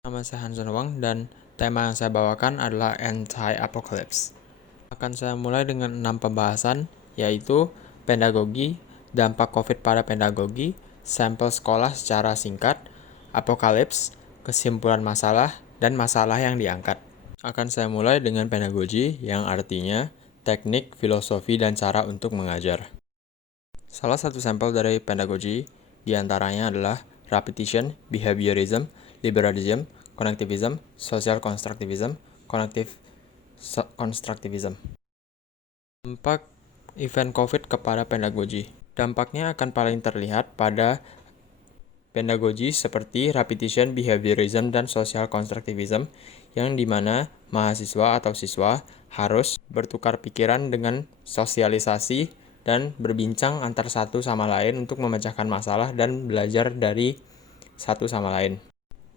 Nama saya Hanson Wang dan tema yang saya bawakan adalah Anti-Apocalypse. Akan saya mulai dengan 6 pembahasan, yaitu pedagogi, dampak COVID pada pedagogi, sampel sekolah secara singkat, apokalips, kesimpulan masalah, dan masalah yang diangkat. Akan saya mulai dengan pedagogi, yang artinya teknik, filosofi, dan cara untuk mengajar. Salah satu sampel dari pedagogi diantaranya adalah repetition, behaviorism, liberalism, connectivism, social constructivism, cognitive constructivism. Dampak event COVID kepada pedagogi. Dampaknya akan paling terlihat pada pedagogi seperti repetition, behaviorism, dan social constructivism, yang dimana mahasiswa atau siswa harus bertukar pikiran dengan sosialisasi dan berbincang antar satu sama lain untuk memecahkan masalah dan belajar dari satu sama lain.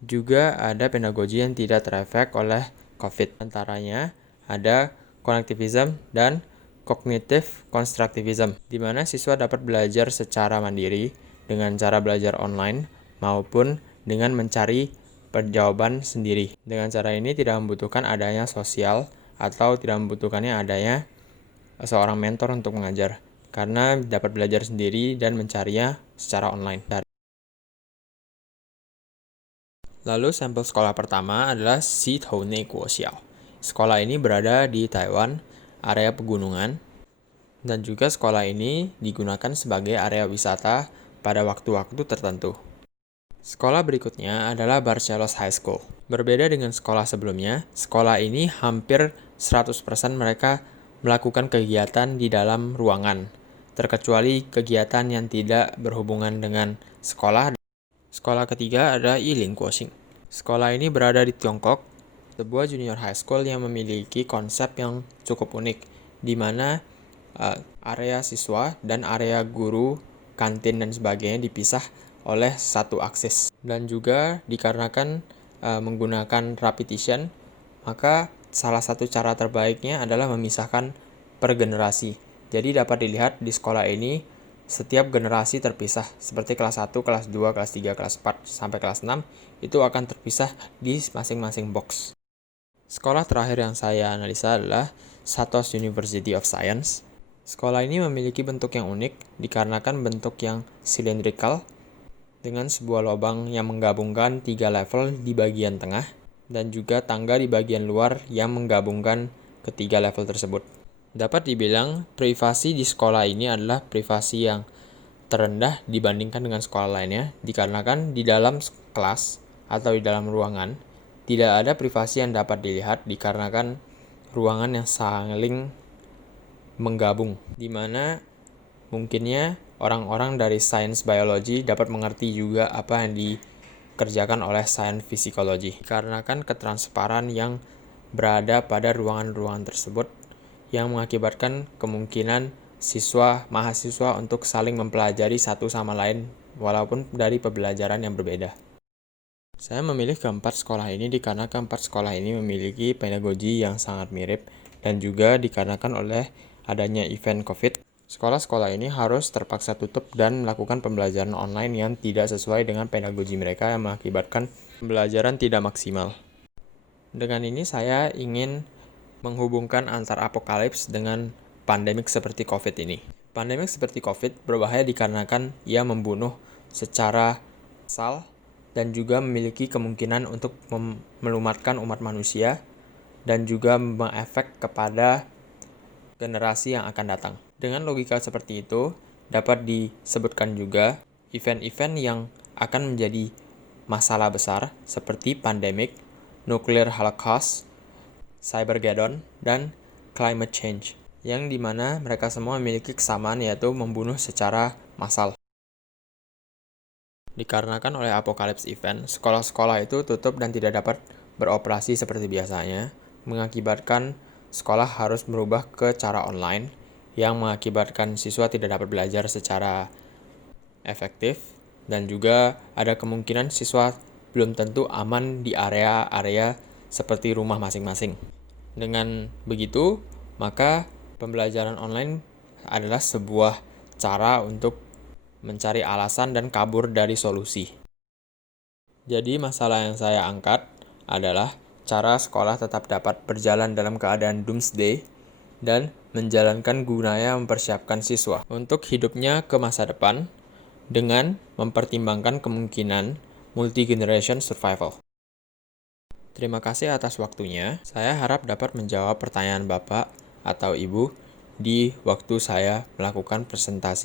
Juga ada pedagogi yang tidak terefek oleh COVID. Antaranya ada connectivism dan cognitive constructivism, di mana siswa dapat belajar secara mandiri dengan cara belajar online maupun dengan mencari jawaban sendiri. Dengan cara ini tidak membutuhkan adanya sosial atau tidak membutuhkannya adanya seorang mentor untuk mengajar, karena dapat belajar sendiri dan mencarinya secara online. Lalu sampel sekolah pertama adalah Sitoune Guoxiao. Sekolah ini berada di Taiwan, area pegunungan, dan juga sekolah ini digunakan sebagai area wisata pada waktu-waktu tertentu. Sekolah berikutnya adalah Barcelos High School. Berbeda dengan sekolah sebelumnya, sekolah ini hampir 100% mereka melakukan kegiatan di dalam ruangan, terkecuali kegiatan yang tidak berhubungan dengan sekolah. Sekolah ketiga adalah Yiling Guoxing. Sekolah ini berada di Tiongkok, sebuah junior high school yang memiliki konsep yang cukup unik, di mana area siswa dan area guru, kantin, dan sebagainya dipisah oleh satu akses. Dan juga dikarenakan menggunakan repetition, maka salah satu cara terbaiknya adalah memisahkan per generasi. Jadi dapat dilihat di sekolah ini setiap generasi terpisah, seperti kelas 1, kelas 2, kelas 3, kelas 4, sampai kelas 6, itu akan terpisah di masing-masing box. Sekolah terakhir yang saya analisa adalah Satos University of Science. Sekolah ini memiliki bentuk yang unik dikarenakan bentuk yang cylindrical dengan sebuah lubang yang menggabungkan 3 level di bagian tengah dan juga tangga di bagian luar yang menggabungkan ketiga level tersebut. Dapat dibilang privasi di sekolah ini adalah privasi yang terendah dibandingkan dengan sekolah lainnya, dikarenakan di dalam kelas atau di dalam ruangan tidak ada privasi yang dapat dilihat dikarenakan ruangan yang saling menggabung, di mana mungkinnya orang-orang dari sains biologi dapat mengerti juga apa yang dikerjakan oleh sains psikologi, dikarenakan ketransparan yang berada pada ruangan-ruangan tersebut yang mengakibatkan kemungkinan mahasiswa untuk saling mempelajari satu sama lain walaupun dari pembelajaran yang berbeda. Saya memilih keempat sekolah ini dikarenakan keempat sekolah ini memiliki pedagogi yang sangat mirip dan juga dikarenakan oleh adanya event COVID. Sekolah-sekolah ini harus terpaksa tutup dan melakukan pembelajaran online yang tidak sesuai dengan pedagogi mereka yang mengakibatkan pembelajaran tidak maksimal. Dengan ini saya ingin menghubungkan antar apokalips dengan pandemik seperti COVID ini. Pandemik seperti COVID berbahaya dikarenakan ia membunuh secara massal dan juga memiliki kemungkinan untuk melumatkan umat manusia dan juga mengefek kepada generasi yang akan datang. Dengan logika seperti itu, dapat disebutkan juga event-event yang akan menjadi masalah besar seperti pandemik, nuclear holocaust, cybergeddon, dan climate change, yang dimana mereka semua memiliki kesamaan yaitu membunuh secara massal. Dikarenakan oleh apokalips event, sekolah-sekolah itu tutup dan tidak dapat beroperasi seperti biasanya, mengakibatkan sekolah harus berubah ke cara online, yang mengakibatkan siswa tidak dapat belajar secara efektif, dan juga ada kemungkinan siswa belum tentu aman di area-area seperti rumah masing-masing. Dengan begitu, maka pembelajaran online adalah sebuah cara untuk mencari alasan dan kabur dari solusi. Jadi masalah yang saya angkat adalah cara sekolah tetap dapat berjalan dalam keadaan doomsday dan menjalankan gunanya mempersiapkan siswa untuk hidupnya ke masa depan dengan mempertimbangkan kemungkinan multi-generation survival. Terima kasih atas waktunya. Saya harap dapat menjawab pertanyaan Bapak atau Ibu di waktu saya melakukan presentasi